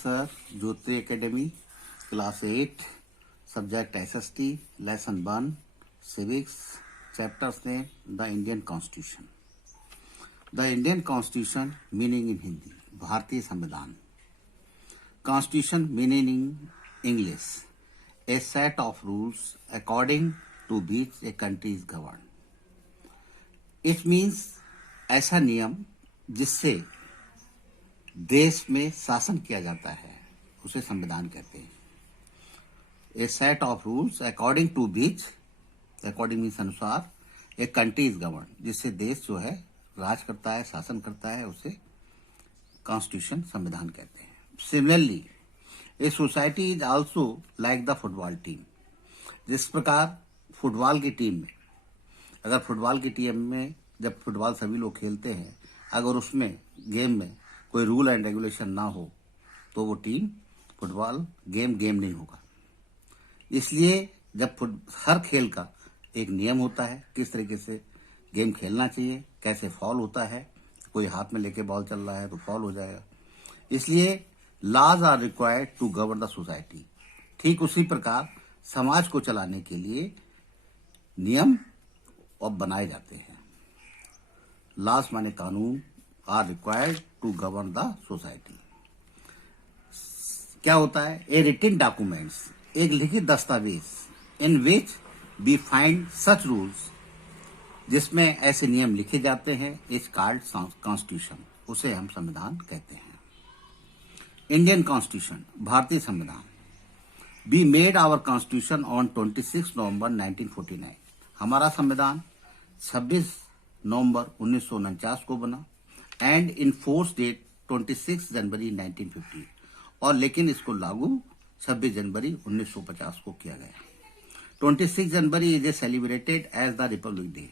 Sir Jyoti academy class 8 subject SST lesson 1 civics chapters ने the Indian constitution. The Indian constitution meaning in Hindi भारतीय संविधान। Constitution meaning in English a set of rules according to which a country is govern. It means ऐसा नियम जिससे देश में शासन किया जाता है उसे संविधान कहते हैं। A set of rules according to which, according means अनुसार, ए कंट्री इज गवर्न, जिससे देश जो है राज करता है, शासन करता है, उसे कॉन्स्टिट्यूशन संविधान कहते हैं। Similarly a society is also like the football team. जिस प्रकार फुटबॉल की टीम में, अगर फुटबॉल की टीम में जब फुटबॉल सभी लोग खेलते हैं, अगर उसमें गेम में कोई रूल एंड रेगुलेशन ना हो तो वो टीम फुटबॉल गेम नहीं होगा। इसलिए जब हर खेल का एक नियम होता है, किस तरीके से गेम खेलना चाहिए, कैसे फॉल होता है, कोई हाथ में लेके बॉल चल रहा है तो फॉल हो जाएगा। इसलिए laws are required to govern the society. ठीक उसी प्रकार समाज को चलाने के लिए नियम और बनाए जाते हैं। लॉज माने कानून, are required to govern the society. क्या होता है? ए रिटन डॉक्यूमेंट्स, एक लिखित दस्तावेज, in which we find such rules, जिसमें ऐसे नियम लिखे जाते हैं, इज कॉल्ड कॉन्स्टिट्यूशन, उसे हम संविधान कहते हैं। इंडियन कॉन्स्टिट्यूशन भारतीय संविधान। We made our constitution on 26 नवंबर 1949। हमारा संविधान 26 नवंबर 1949 को बना and in force date 26 January 1950, और लेकिन इसको लागू 26 जनवरी 1950 को किया गया। 26 January is a celebrated as the republic day.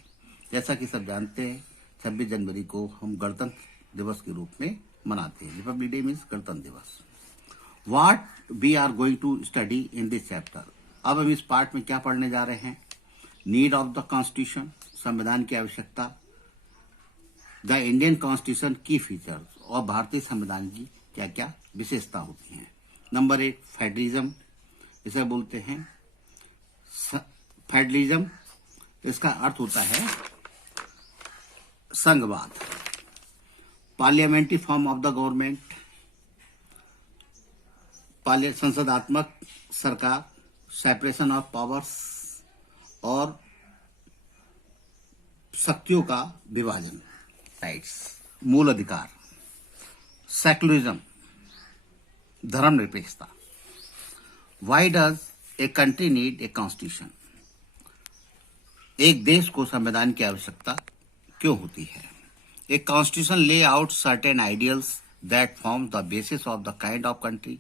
जैसा कि सब जानते हैं 26 जनवरी को हम गणतंत्र दिवस के रूप में मनाते हैं। रिपब्लिक डे मीन्स गणतंत्र दिवस। What we are going to study in this chapter. अब हम इस पार्ट में क्या पढ़ने जा रहे हैं? नीड ऑफ द कॉन्स्टिट्यूशन, संविधान की आवश्यकता, द इंडियन कॉन्स्टिट्यूशन की फीचर्स, और भारतीय संविधान की क्या क्या विशेषता होती हैं। नंबर 1 फेडरलिज्म, इसे बोलते हैं फेडरलिज्म। इसका अर्थ होता है संघवाद। Parliamentary form of the government, संसदात्मक सरकार, सेपरेशन ऑफ पावर्स और शक्तियों का विभाजन, राइट्स, मूल अधिकार, सेकुलरिज्म, धर्मनिरपेक्षता। Why does a country need a constitution. एक देश को संविधान की आवश्यकता क्यों होती है? A constitution lay out certain ideals that form the basis of the kind of country.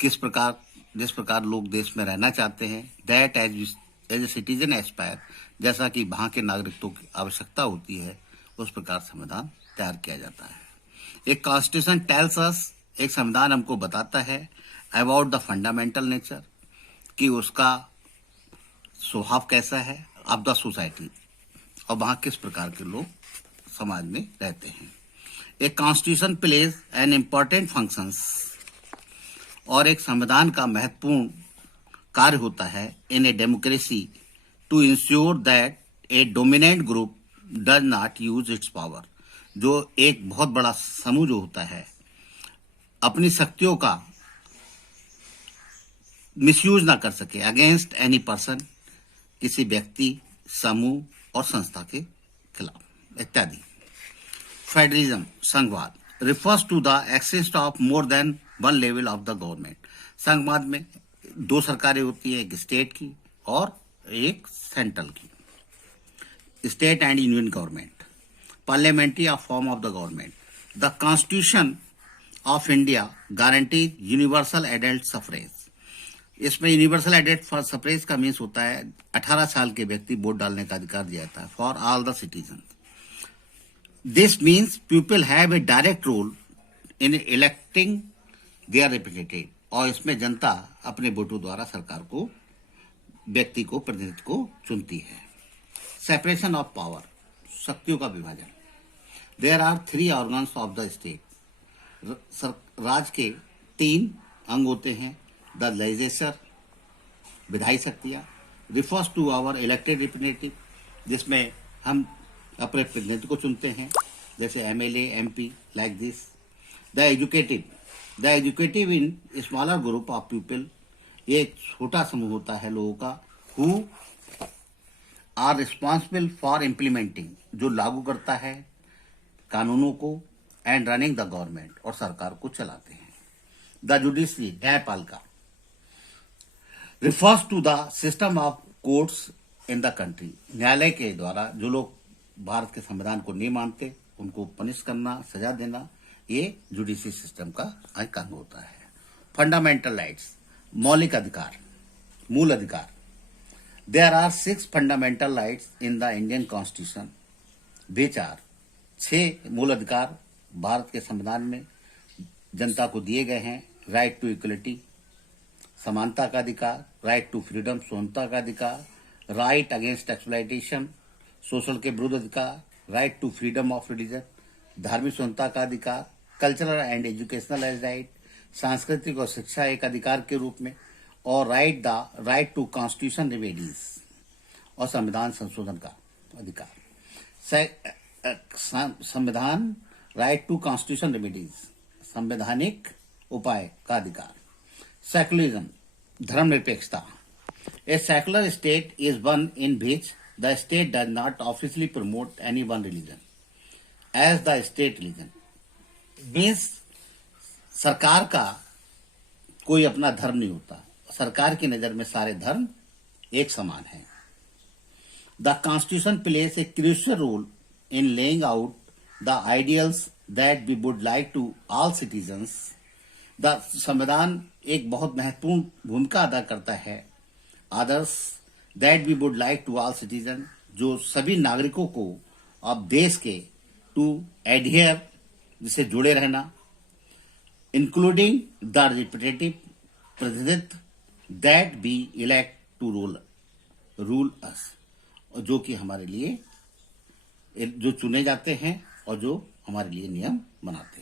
जिस प्रकार लोग देश में रहना चाहते हैं, that as a citizen aspire, जैसा कि वहां के नागरिकों की आवश्यकता होती है, उस प्रकार संविधान तैयार किया जाता है। एक कॉन्स्टिट्यूशन टेल्स अस, एक संविधान हमको बताता है अबाउट द फंडामेंटल नेचर, कि उसका स्वभाव कैसा है, ऑफ द सोसाइटी, और वहां किस प्रकार के लोग समाज में रहते हैं। एक constitution plays an important functions, और एक संविधान का महत्वपूर्ण कार्य होता है in a democracy to ensure that a dominant group does not use its power. जो एक बहुत बड़ा समूह जो होता है अपनी शक्तियों का मिसयूज ना कर सके अगेंस्ट एनी पर्सन, किसी व्यक्ति, समूह और संस्था के खिलाफ इत्यादि। फेडरलिज्म संघवाद refers to the existence of more than one level of the government। संघवाद में 2 सरकारें होती है, एक स्टेट की और एक सेंट्रल की, state and union government. Parliamentary form of the government. The constitution of India guarantees universal adult suffrage. इसमें यूनिवर्सल एडल्ट सफरेज का मीन्स होता है 18 साल के व्यक्ति वोट डालने का अधिकार दिया जाता है for all the citizen. This means people have a direct role in electing their representative, और इसमें जनता अपने वोटों द्वारा सरकार को, व्यक्ति को, प्रतिनिधि को चुनती है। सेपरेशन ऑफ पावर, शक्तियों का विभाजन। There are 3 organs of the state. राज्य के 3 अंग होते हैं। द लेजिस्लेचर, विधायी शक्तियाँ, refers to our elected representative, जिसमें हम अपने प्रतिनिधि को चुनते हैं, जैसे MLA, MP, like this. The executive in smaller group of people, ये एक छोटा समूह होता है लोगों का, who are responsible for implementing, जो लागू करता है कानूनों को, एंड रनिंग द गवर्नमेंट, और सरकार को चलाते हैं। द जुडिशरी, न्यायपालिका, refers to the system of courts in the country, न्यायालय के द्वारा जो लोग भारत के संविधान को नहीं मानते उनको पनिश करना, सजा देना, ये जुडिशरी सिस्टम का एक अंग होता है। फंडामेंटल राइट्स, मौलिक अधिकार, मूल अधिकार। There are 6 fundamental rights in the Indian constitution, which are 6 मूल अधिकार भारत के संविधान में जनता को दिए गए हैं। राइट टू इक्वलिटी, समानता का अधिकार, राइट टू फ्रीडम, स्वतंत्रता का अधिकार, राइट अगेंस्ट एक्सप्लॉयटेशन, शोषण के विरुद्ध अधिकार, right to freedom of religion, धार्मिक स्वतंत्रता का अधिकार, cultural and educational as right, सांस्कृतिक और शिक्षा एक अधिकार के रूप में, और राइट टू कॉन्स्टिट्यूशन रिमेडीज, और संविधान संशोधन का अधिकार। संविधान, राइट टू कॉन्स्टिट्यूशन रेमेडीज, संवैधानिक उपाय का अधिकार। सेकुलरिज्म, धर्मनिरपेक्षता। A secular state is one in which the state does not officially promote any one religion as the state religion, means सरकार का कोई अपना धर्म नहीं होता, सरकार की नजर में सारे धर्म एक समान है। The constitution place a crucial role in laying out the ideals that we would like to all citizens. The संविधान एक बहुत महत्वपूर्ण भूमिका अदा करता है आदर्श that we would like to all citizens, जो सभी नागरिकों को अब देश के to adhere, जिसे जुड़े रहना, including the representative, प्रतिनिधित्व that we elect to rule us, जो कि हमारे लिए जो चुने जाते हैं और जो हमारे लिए नियम बनाते हैं।